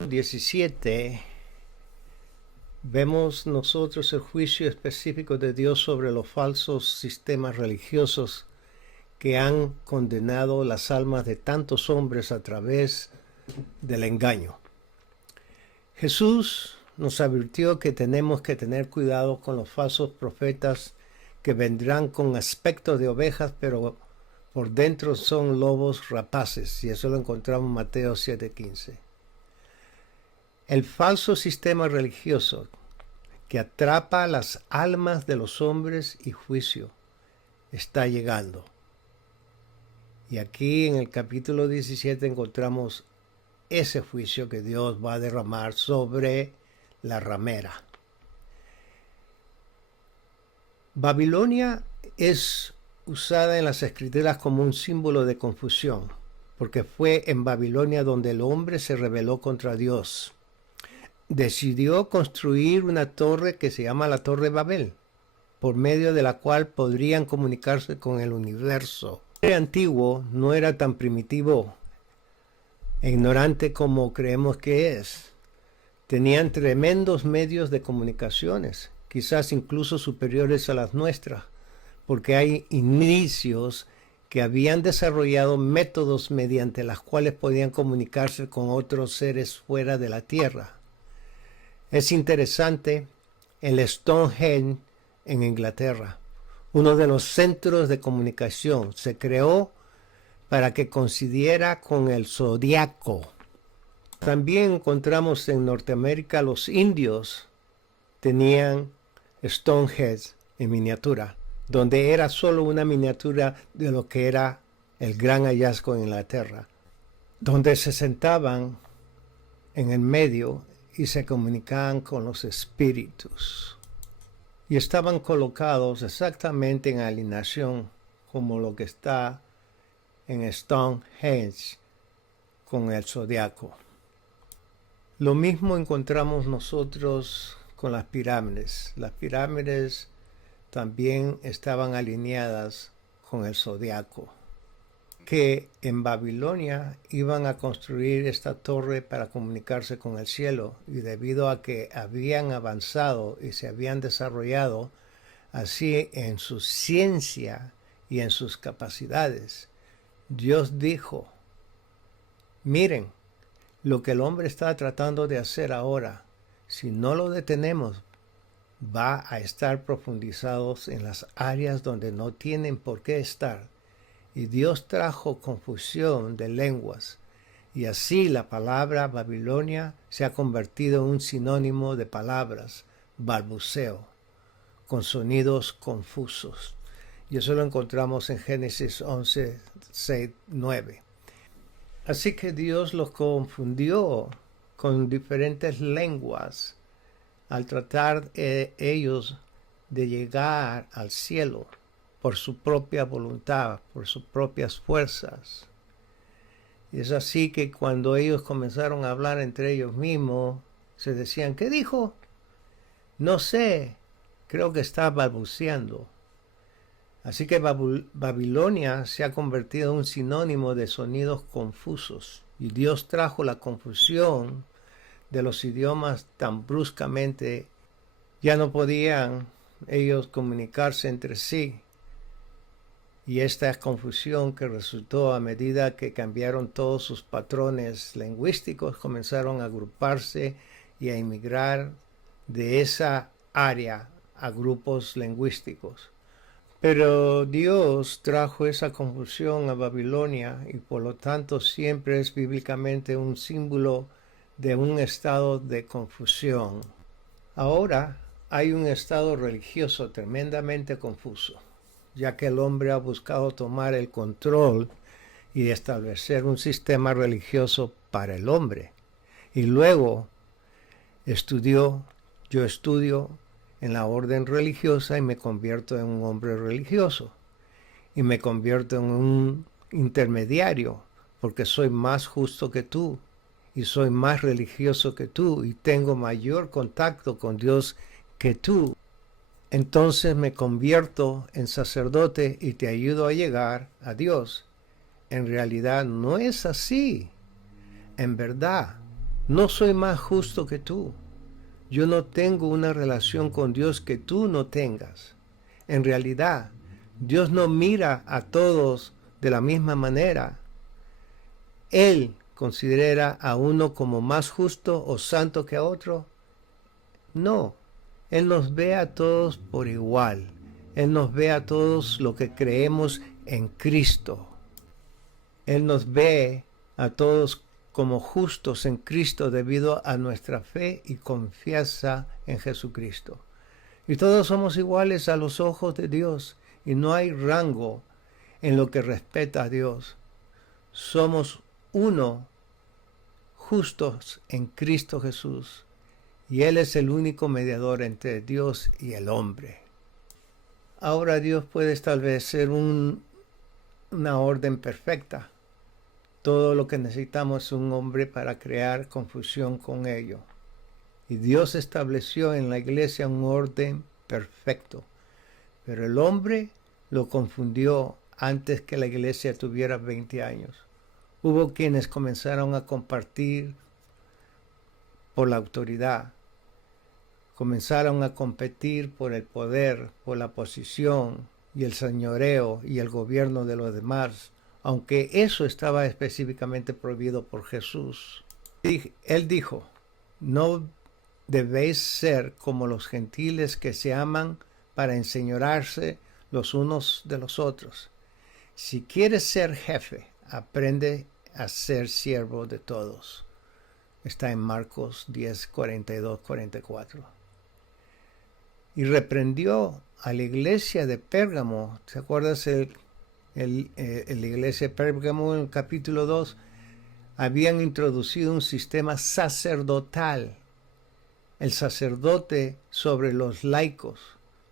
17 vemos nosotros el juicio específico de Dios sobre los falsos sistemas religiosos que han condenado las almas de tantos hombres a través del engaño. Jesús nos advirtió que tenemos que tener cuidado con los falsos profetas que vendrán con aspecto de ovejas, pero por dentro son lobos rapaces, y eso lo encontramos en Mateo 7:15. El falso sistema religioso que atrapa las almas de los hombres y juicio está llegando. Y aquí en el capítulo 17 encontramos ese juicio que Dios va a derramar sobre la ramera. Babilonia es usada en las escrituras como un símbolo de confusión, porque fue en Babilonia donde el hombre se rebeló contra Dios. Decidió construir una torre que se llama la Torre Babel, por medio de la cual podrían comunicarse con el universo. El antiguo no era tan primitivo e ignorante como creemos que es. Tenían tremendos medios de comunicaciones, quizás incluso superiores a las nuestras, porque hay indicios que habían desarrollado métodos mediante los cuales podían comunicarse con otros seres fuera de la Tierra. Es interesante el Stonehenge en Inglaterra, uno de los centros de comunicación. Se creó para que coincidiera con el zodiaco. También encontramos en Norteamérica los indios tenían Stonehenge en miniatura, donde era solo una miniatura de lo que era el gran hallazgo en Inglaterra, donde se sentaban en el medio y se comunicaban con los espíritus. Y estaban colocados exactamente en alineación como lo que está en Stonehenge con el zodiaco. Lo mismo encontramos nosotros con las pirámides. Las pirámides también estaban alineadas con el zodiaco. Que en Babilonia iban a construir esta torre para comunicarse con el cielo, y debido a que habían avanzado y se habían desarrollado así en su ciencia y en sus capacidades, Dios dijo: miren lo que el hombre está tratando de hacer ahora. Si no lo detenemos, va a estar profundizados en las áreas donde no tienen por qué estar. Y Dios trajo confusión de lenguas, y así la palabra Babilonia se ha convertido en un sinónimo de palabras, balbuceo, con sonidos confusos. Y eso lo encontramos en Génesis 11, 6, 9. Así que Dios los confundió con diferentes lenguas al tratar ellos de llegar al cielo por su propia voluntad, por sus propias fuerzas. Y es así que cuando ellos comenzaron a hablar entre ellos mismos, se decían: ¿qué dijo? No sé, creo que está balbuceando. Así que Babilonia se ha convertido en un sinónimo de sonidos confusos, y Dios trajo la confusión de los idiomas tan bruscamente, ya no podían ellos comunicarse entre sí. Y esta confusión que resultó a medida que cambiaron todos sus patrones lingüísticos, comenzaron a agruparse y a emigrar de esa área a grupos lingüísticos. Pero Dios trajo esa confusión a Babilonia, y por lo tanto siempre es bíblicamente un símbolo de un estado de confusión. Ahora hay un estado religioso tremendamente confuso, ya que el hombre ha buscado tomar el control y establecer un sistema religioso para el hombre. Y luego yo estudio en la orden religiosa y me convierto en un hombre religioso. Y me convierto en un intermediario, porque soy más justo que tú, y soy más religioso que tú, y tengo mayor contacto con Dios que tú. Entonces me convierto en sacerdote y te ayudo a llegar a Dios. En realidad no es así. En verdad, No soy más justo que tú. Yo no tengo una relación con Dios que tú no tengas. En realidad, Dios no mira a todos de la misma manera. Él considera a uno como más justo o santo que a otro. No, Él nos ve a todos por igual. Él nos ve a todos lo que creemos en Cristo. Él nos ve a todos como justos en Cristo debido a nuestra fe y confianza en Jesucristo. Y todos somos iguales a los ojos de Dios y no hay rango en lo que respeta a Dios. Somos uno, justos en Cristo Jesús, y Él es el único mediador entre Dios y el hombre. Ahora Dios puede establecer una orden perfecta. Todo lo que necesitamos es un hombre para crear confusión con ello. Y Dios estableció en la iglesia un orden perfecto. Pero el hombre lo confundió antes que la iglesia tuviera 20 años. Hubo quienes comenzaron a compartir por la autoridad. Comenzaron a competir por el poder, por la posición y el señoreo y el gobierno de los demás, aunque eso estaba específicamente prohibido por Jesús. Él dijo, no debéis ser como los gentiles que se aman para enseñorearse los unos de los otros. Si quieres ser jefe, aprende a ser siervo de todos. Está en Marcos 10, 42, 44. Y reprendió a la iglesia de Pérgamo. ¿Te acuerdas la iglesia de Pérgamo en el capítulo 2? Habían introducido un sistema sacerdotal. El sacerdote sobre los laicos.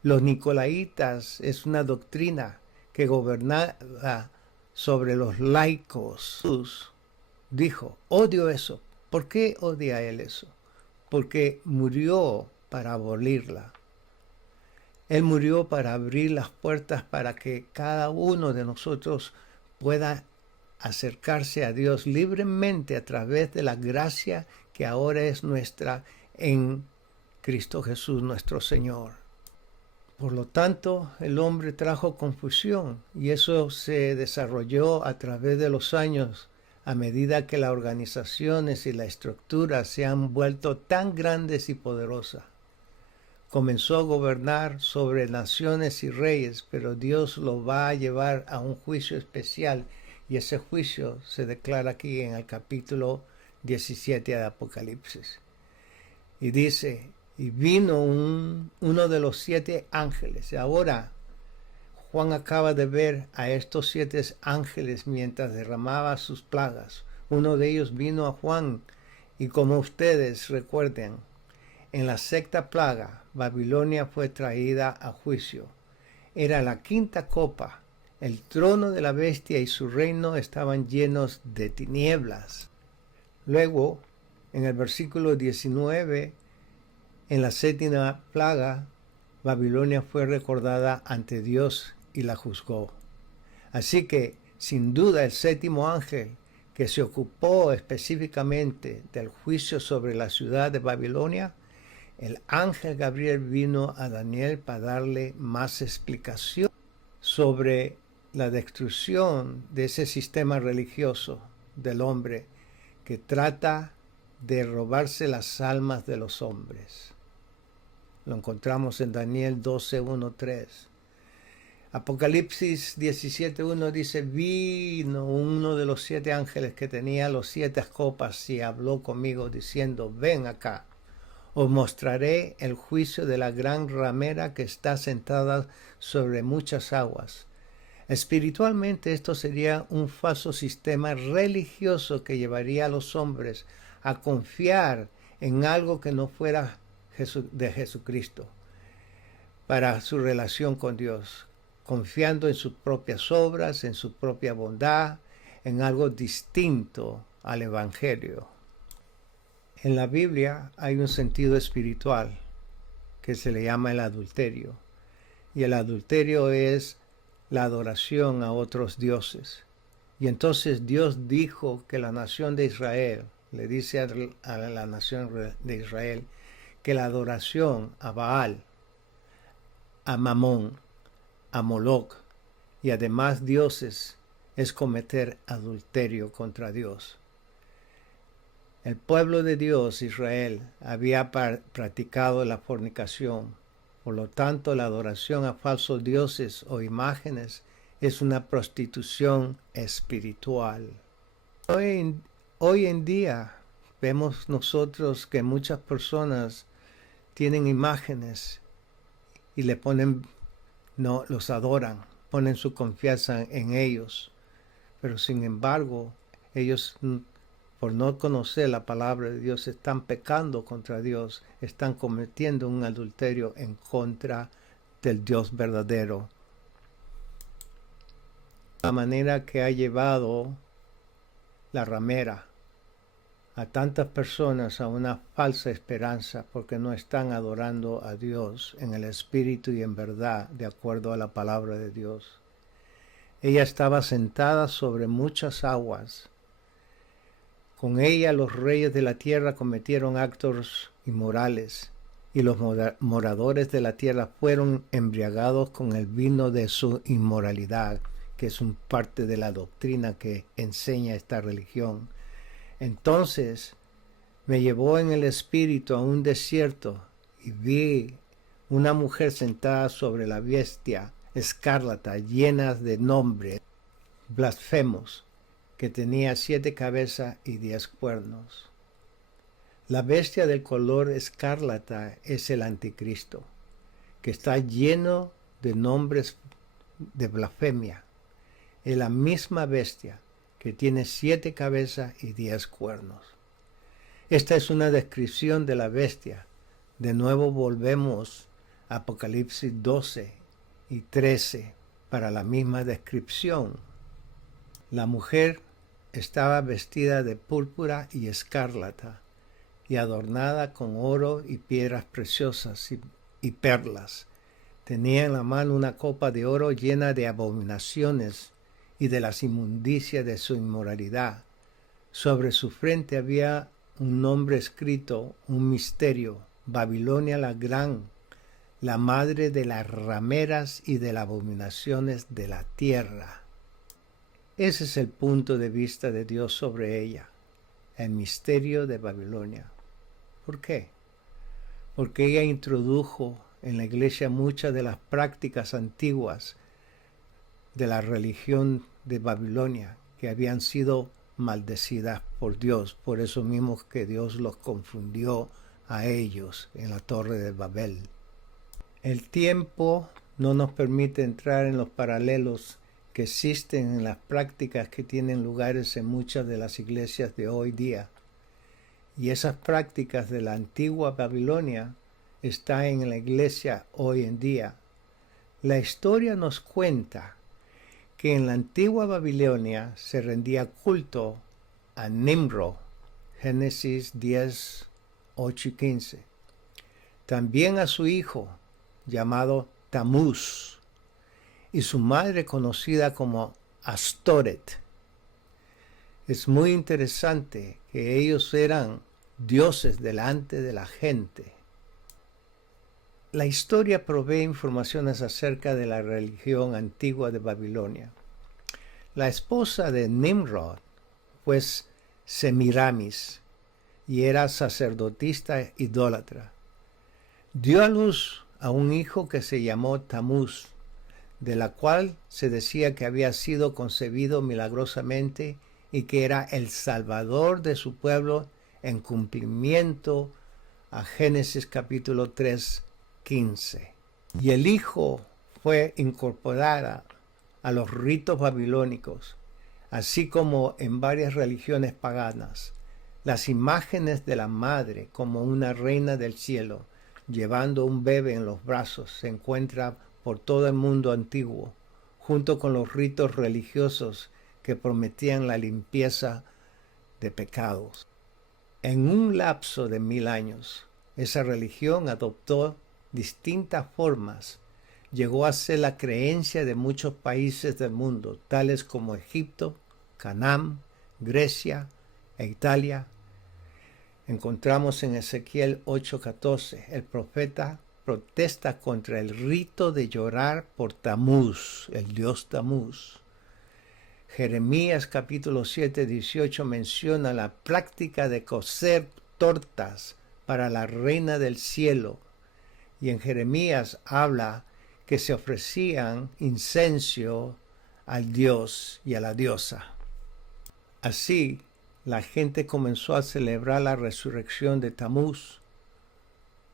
Los nicolaitas es una doctrina que gobernaba sobre los laicos. Jesús dijo, odio eso. ¿Por qué odia él eso? Porque murió para abolirla. Él murió para abrir las puertas para que cada uno de nosotros pueda acercarse a Dios libremente a través de la gracia que ahora es nuestra en Cristo Jesús nuestro Señor. Por lo tanto, el hombre trajo confusión y eso se desarrolló a través de los años a medida que las organizaciones y la estructura se han vuelto tan grandes y poderosas. Comenzó a gobernar sobre naciones y reyes, pero Dios lo va a llevar a un juicio especial y ese juicio se declara aquí en el capítulo 17 de Apocalipsis. Y dice, y vino uno de los 7 ángeles. Y ahora Juan acaba de ver a estos 7 ángeles mientras derramaba sus plagas. Uno de ellos vino a Juan y como ustedes recuerden, en la 6ª plaga, Babilonia fue traída a juicio. Era la 5ª copa. El trono de la bestia y su reino estaban llenos de tinieblas. Luego, en el versículo 19, en la 7ª plaga, Babilonia fue recordada ante Dios y la juzgó. Así que, sin duda, el 7º ángel, que se ocupó específicamente del juicio sobre la ciudad de Babilonia, el ángel Gabriel vino a Daniel para darle más explicación sobre la destrucción de ese sistema religioso del hombre que trata de robarse las almas de los hombres. Lo encontramos en Daniel 12, 1, 3. Apocalipsis 17, 1 dice, vino uno de los 7 ángeles que tenía los 7 copas y habló conmigo diciendo, ven acá. Os mostraré el juicio de la gran ramera que está sentada sobre muchas aguas. Espiritualmente esto sería un falso sistema religioso que llevaría a los hombres a confiar en algo que no fuera de Jesucristo para su relación con Dios, confiando en sus propias obras, en su propia bondad, en algo distinto al Evangelio. En la Biblia hay un sentido espiritual que se le llama el adulterio. Y el adulterio es la adoración a otros dioses. Y entonces Dios dijo que la nación de Israel, le dice a la nación de Israel que la adoración a Baal, a Mamón, a Moloc y además dioses es cometer adulterio contra Dios. El pueblo de Dios, Israel, había practicado la fornicación. Por lo tanto, la adoración a falsos dioses o imágenes es una prostitución espiritual. Hoy en día vemos nosotros que muchas personas tienen imágenes y los adoran, ponen su confianza en ellos. Pero sin embargo, ellos, por no conocer la palabra de Dios, están pecando contra Dios, están cometiendo un adulterio en contra del Dios verdadero. La manera que ha llevado la ramera a tantas personas a una falsa esperanza porque no están adorando a Dios en el espíritu y en verdad, de acuerdo a la palabra de Dios. Ella estaba sentada sobre muchas aguas. Con ella los reyes de la tierra cometieron actos inmorales y los moradores de la tierra fueron embriagados con el vino de su inmoralidad, que es un parte de la doctrina que enseña esta religión. Entonces me llevó en el espíritu a un desierto y vi una mujer sentada sobre la bestia escarlata, llena de nombres blasfemos, que tenía 7 cabezas y 10 cuernos. La bestia del color escarlata es el anticristo, que está lleno de nombres de blasfemia. Es la misma bestia que tiene 7 cabezas y 10 cuernos. Esta es una descripción de la bestia. De nuevo volvemos a Apocalipsis 12 y 13 para la misma descripción. La mujer estaba vestida de púrpura y escarlata y adornada con oro y piedras preciosas y perlas. Tenía en la mano una copa de oro llena de abominaciones y de las inmundicias de su inmoralidad. Sobre su frente había un nombre escrito, un misterio: Babilonia la Gran, la madre de las rameras y de las abominaciones de la tierra. Ese es el punto de vista de Dios sobre ella, el misterio de Babilonia. ¿Por qué? Porque ella introdujo en la iglesia muchas de las prácticas antiguas de la religión de Babilonia, que habían sido maldecidas por Dios. Por eso mismo que Dios los confundió a ellos en la Torre de Babel. El tiempo no nos permite entrar en los paralelos que existen en las prácticas que tienen lugares en muchas de las iglesias de hoy día. Y esas prácticas de la antigua Babilonia están en la iglesia hoy en día. La historia nos cuenta que en la antigua Babilonia se rendía culto a Nimrod, Génesis 10, 8 y 15. También a su hijo, llamado Tamuz, y su madre conocida como Astoret. Es muy interesante que ellos eran dioses delante de la gente. La historia provee informaciones acerca de la religión antigua de Babilonia. La esposa de Nimrod fue Semiramis y era sacerdotisa idólatra. Dio a luz a un hijo que se llamó Tamuz, de la cual se decía que había sido concebido milagrosamente y que era el salvador de su pueblo en cumplimiento a Génesis capítulo 3, 15. Y el hijo fue incorporada a los ritos babilónicos, así como en varias religiones paganas. Las imágenes de la madre como una reina del cielo, llevando un bebé en los brazos, se encuentra por todo el mundo antiguo, junto con los ritos religiosos que prometían la limpieza de pecados. En un lapso de 1000 años, esa religión adoptó distintas formas. Llegó a ser la creencia de muchos países del mundo, tales como Egipto, Canaán, Grecia e Italia, Encontramos en Ezequiel 8:14, el profeta protesta contra el rito de llorar por Tamuz, el dios Tamuz. Jeremías capítulo 7:18 menciona la práctica de cocer tortas para la reina del cielo. Y en Jeremías habla que se ofrecían incienso al dios y a la diosa. Así, la gente comenzó a celebrar la resurrección de Tamuz,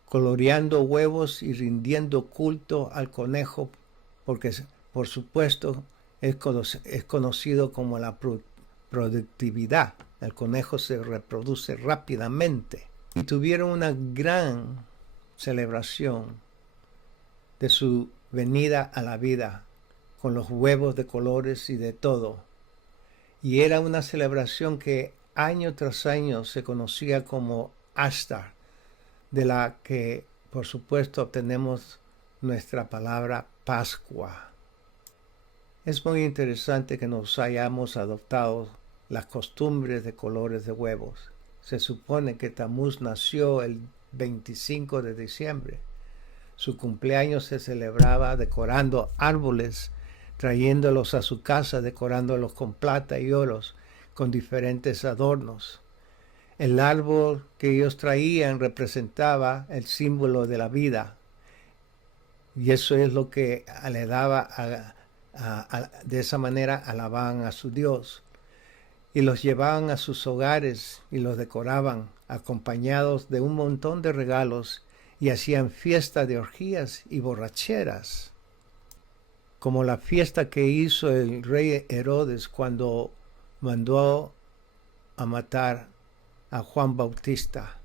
coloreando huevos y rindiendo culto al conejo, porque, por supuesto, es conocido como la productividad. El conejo se reproduce rápidamente. Y tuvieron una gran celebración de su venida a la vida, con los huevos de colores y de todo. Y era una celebración que año tras año se conocía como Ashtar, de la que por supuesto obtenemos nuestra palabra Pascua. Es muy interesante que nos hayamos adoptado las costumbres de colores de huevos. Se supone que Tamuz nació el 25 de diciembre. Su cumpleaños se celebraba decorando árboles, trayéndolos a su casa, decorándolos con plata y oros, con diferentes adornos. El árbol que ellos traían representaba el símbolo de la vida. Y eso es lo que le daba, de esa manera alababan a su Dios. Y los llevaban a sus hogares y los decoraban, acompañados de un montón de regalos, y hacían fiesta de orgías y borracheras, como la fiesta que hizo el rey Herodes cuando mandó a matar a Juan Bautista.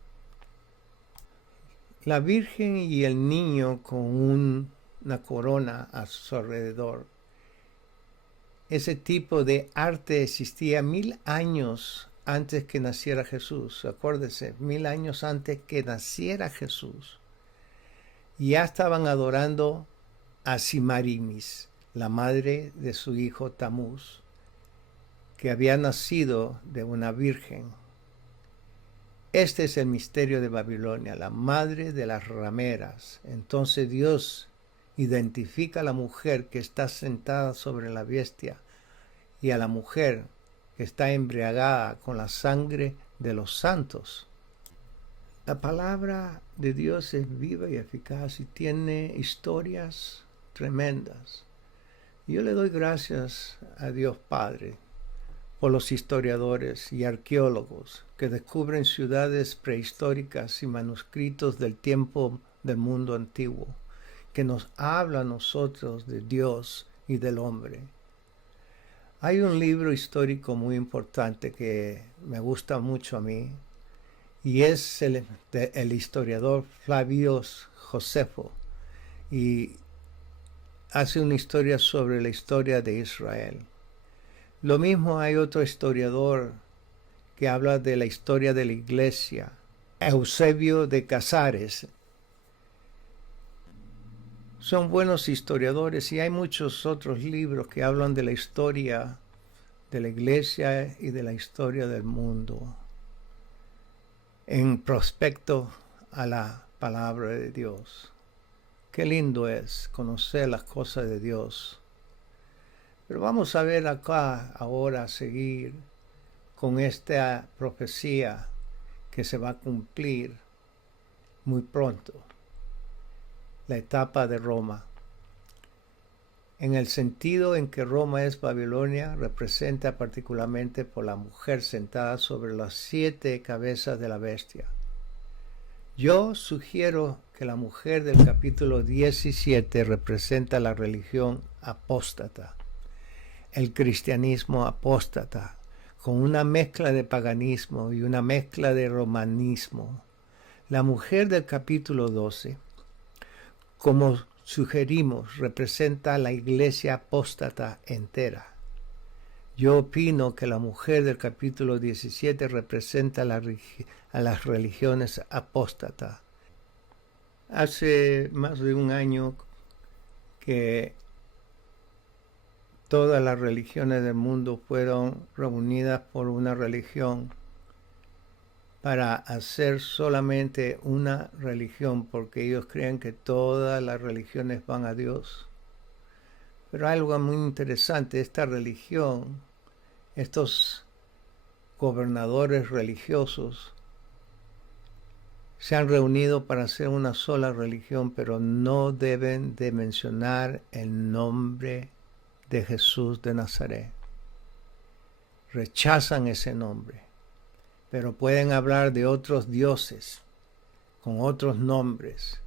La Virgen y el niño con una corona a su alrededor. Ese tipo de arte existía 1000 años antes que naciera Jesús. Acuérdense, 1000 años antes que naciera Jesús. Ya estaban adorando a Simarimis, la madre de su hijo Tamuz, que había nacido de una virgen. Este es el misterio de Babilonia, la madre de las rameras. Entonces Dios identifica a la mujer que está sentada sobre la bestia y a la mujer que está embriagada con la sangre de los santos. La palabra de Dios es viva y eficaz y tiene historias tremendas. Yo le doy gracias a Dios Padre por los historiadores y arqueólogos que descubren ciudades prehistóricas y manuscritos del tiempo del mundo antiguo, que nos habla a nosotros de Dios y del hombre. Hay un libro histórico muy importante que me gusta mucho a mí, y es el historiador Flavio Josefo, y hace una historia sobre la historia de Israel. Lo mismo hay otro historiador que habla de la historia de la iglesia, Eusebio de Casares. Son buenos historiadores y hay muchos otros libros que hablan de la historia de la iglesia y de la historia del mundo en prospecto a la palabra de Dios. Qué lindo es conocer las cosas de Dios. Pero vamos a ver acá ahora, seguir con esta profecía que se va a cumplir muy pronto. La etapa de Roma. En el sentido en que Roma es Babilonia, representa particularmente por la mujer sentada sobre las 7 cabezas de la bestia. Yo sugiero que la mujer del capítulo 17 representa la religión apóstata, el cristianismo apóstata, con una mezcla de paganismo y una mezcla de romanismo. La mujer del capítulo 12, como sugerimos, representa a la iglesia apóstata entera. Yo opino que la mujer del capítulo 17 representa a las religiones apóstatas. Hace más de un año que todas las religiones del mundo fueron reunidas por una religión para hacer solamente una religión, porque ellos creen que todas las religiones van a Dios. Pero hay algo muy interesante, esta religión, estos gobernadores religiosos se han reunido para hacer una sola religión, pero no deben de mencionar el nombre de Jesús de Nazaret. Rechazan ese nombre, pero pueden hablar de otros dioses con otros nombres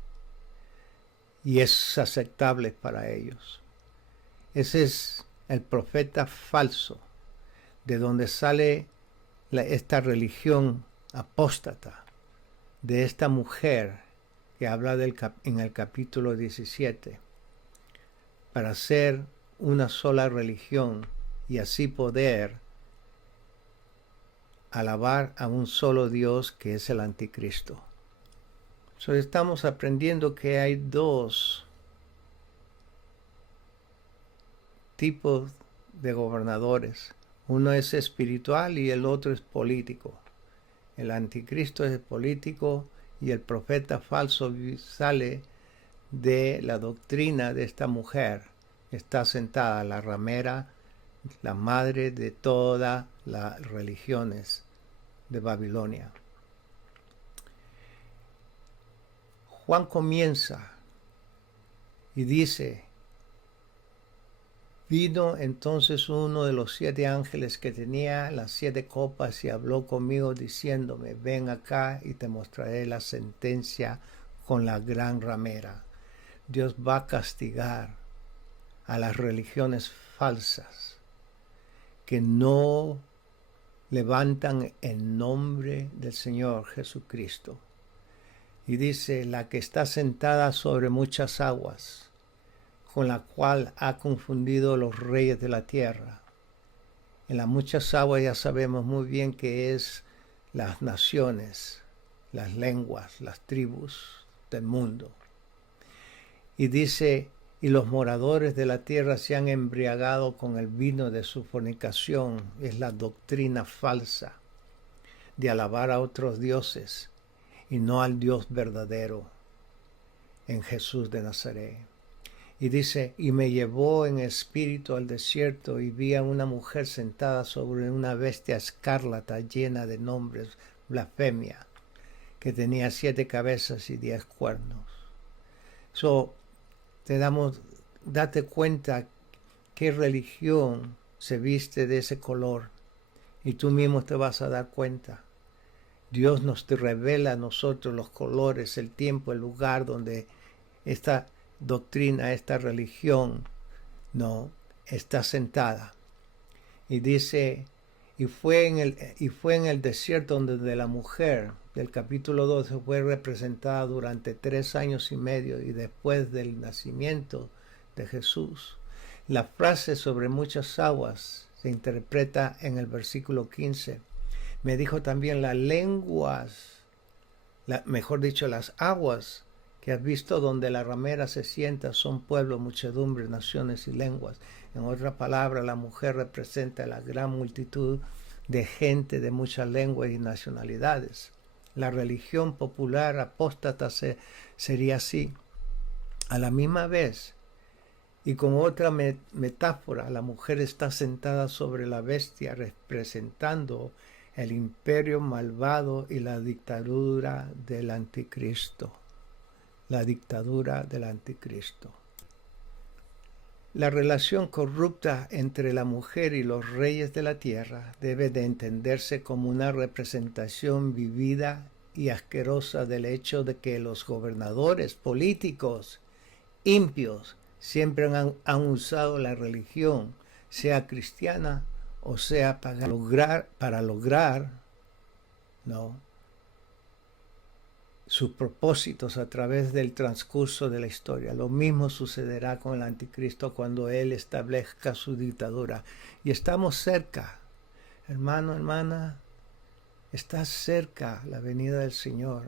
y es aceptable para ellos. Ese es el profeta falso, de donde sale esta religión apóstata, de esta mujer que habla en el capítulo 17, para hacer una sola religión y así poder alabar a un solo Dios que es el anticristo. Estamos aprendiendo que hay dos tipos de gobernadores. Uno es espiritual y el otro es político. El anticristo es político y el profeta falso sale de la doctrina de esta mujer. Está sentada, la ramera, la madre de todas las religiones de Babilonia. Juan comienza y dice: vino entonces uno de los 7 ángeles que tenía las 7 copas y habló conmigo diciéndome: ven acá y te mostraré la sentencia con la gran ramera. Dios va a castigar a las religiones falsas que no levantan el nombre del Señor Jesucristo. Y dice: la que está sentada sobre muchas aguas, con la cual ha confundido los reyes de la tierra. En las muchas aguas ya sabemos muy bien que es las naciones, las lenguas, las tribus del mundo. Y dice: y los moradores de la tierra se han embriagado con el vino de su fornicación. Es la doctrina falsa de alabar a otros dioses y no al Dios verdadero en Jesús de Nazaret. Y dice: y me llevó en espíritu al desierto y vi a una mujer sentada sobre una bestia escarlata llena de nombres, blasfemia, que tenía 7 cabezas y 10 cuernos. Date cuenta qué religión se viste de ese color y tú mismo te vas a dar cuenta. Dios nos revela a nosotros los colores, el tiempo, el lugar donde esta doctrina, esta religión, no está sentada. Y dice: y fue en el desierto donde la mujer del capítulo 12 fue representada durante 3 años y medio, y después del nacimiento de Jesús. La frase sobre muchas aguas se interpreta en el versículo 15. Me dijo también: las lenguas, mejor dicho, las aguas que has visto donde la ramera se sienta son pueblos, muchedumbres, naciones y lenguas. En otra palabra, la mujer representa la gran multitud de gente de muchas lenguas y nacionalidades. La religión popular apóstata sería así. A la misma vez, y con otra metáfora, la mujer está sentada sobre la bestia, representando el imperio malvado y la dictadura del anticristo. La dictadura del anticristo. La relación corrupta entre la mujer y los reyes de la tierra debe de entenderse como una representación vivida y asquerosa del hecho de que los gobernadores políticos impios siempre han usado la religión, sea cristiana o sea para lograr sus propósitos a través del transcurso de la historia. Lo mismo sucederá con el anticristo cuando él establezca su dictadura. Y estamos cerca, hermano, hermana, está cerca la venida del Señor.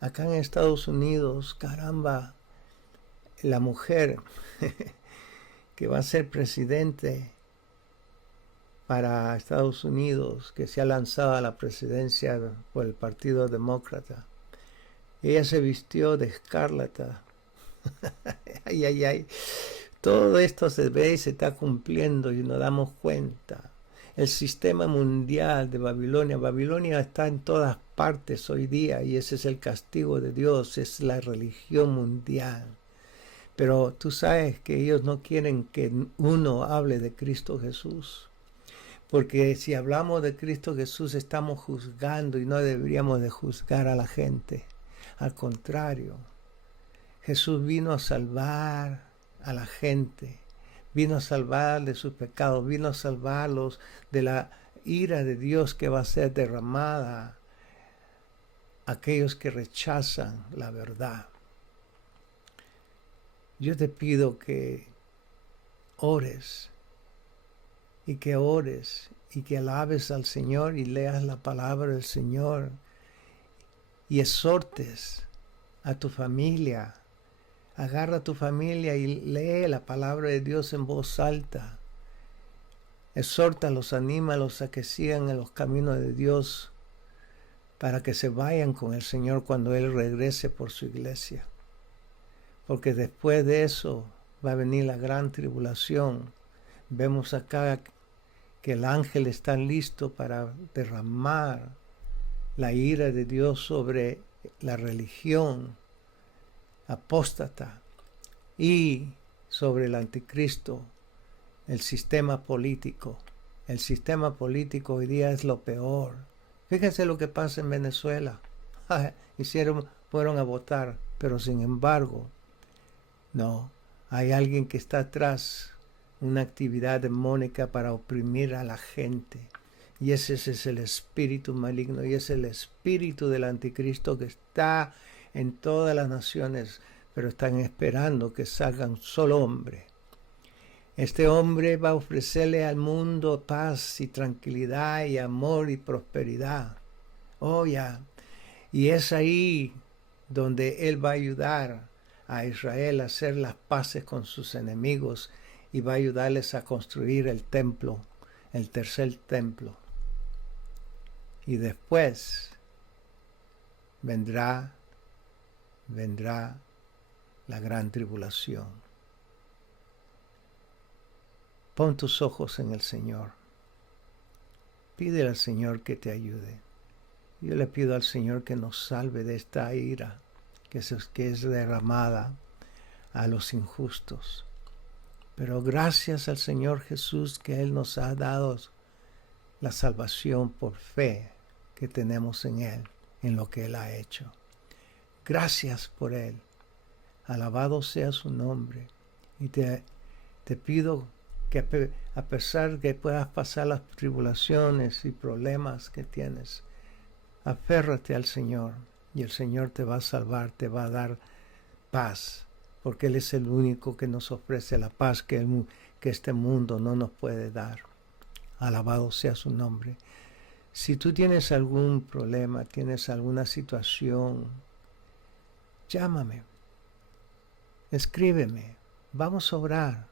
Acá en Estados Unidos, caramba, la mujer que va a ser presidente para Estados Unidos, que se ha lanzado a la presidencia por el Partido Demócrata. Ella se vistió de escarlata. Ay, ay, ay. Todo esto se ve y se está cumpliendo y nos damos cuenta. El sistema mundial de Babilonia. Babilonia está en todas partes hoy día y ese es el castigo de Dios, es la religión mundial. Pero tú sabes que ellos no quieren que uno hable de Cristo Jesús. Porque si hablamos de Cristo Jesús estamos juzgando y no deberíamos de juzgar a la gente. Al contrario, Jesús vino a salvar a la gente, vino a salvar de sus pecados, vino a salvarlos de la ira de Dios que va a ser derramada a aquellos que rechazan la verdad. Yo te pido que ores y que ores y que alabes al Señor y leas la palabra del Señor y exhortes a tu familia. Agarra a tu familia y lee la palabra de Dios en voz alta. Exhórtalos, anímalos a que sigan en los caminos de Dios para que se vayan con el Señor cuando Él regrese por su iglesia. Porque después de eso va a venir la gran tribulación. Vemos acá que el ángel está listo para derramar la ira de Dios sobre la religión apóstata y sobre el anticristo, el sistema político. El sistema político hoy día es lo peor. Fíjense lo que pasa en Venezuela. Fueron a votar, pero sin embargo, no, hay alguien que está atrás, una actividad demónica para oprimir a la gente. Y ese es el espíritu maligno y es el espíritu del anticristo que está en todas las naciones, pero están esperando que salga un solo hombre. Este hombre va a ofrecerle al mundo paz y tranquilidad y amor y prosperidad. Oh, ya. Y es ahí donde él va a ayudar a Israel a hacer las paces con sus enemigos y va a ayudarles a construir el templo, el tercer templo. Y después vendrá la gran tribulación. Pon tus ojos en el Señor. Pídele al Señor que te ayude. Yo le pido al Señor que nos salve de esta ira que es derramada a los injustos. Pero gracias al Señor Jesús que Él nos ha dado la salvación por fe que tenemos en Él, en lo que Él ha hecho. Gracias por Él. Alabado sea su nombre. Y te pido que a pesar que puedas pasar las tribulaciones y problemas que tienes, aférrate al Señor y el Señor te va a salvar, te va a dar paz, porque Él es el único que nos ofrece la paz que este mundo no nos puede dar. Alabado sea su nombre. Si tú tienes algún problema, tienes alguna situación, llámame, escríbeme, vamos a orar,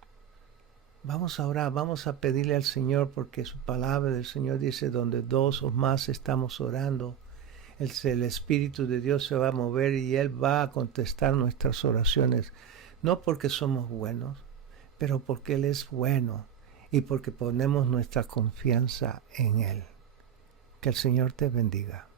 vamos a pedirle al Señor, porque su palabra del Señor dice, donde dos o más estamos orando, el Espíritu de Dios se va a mover y Él va a contestar nuestras oraciones, no porque somos buenos, pero porque Él es bueno y porque ponemos nuestra confianza en Él. Que el Señor te bendiga.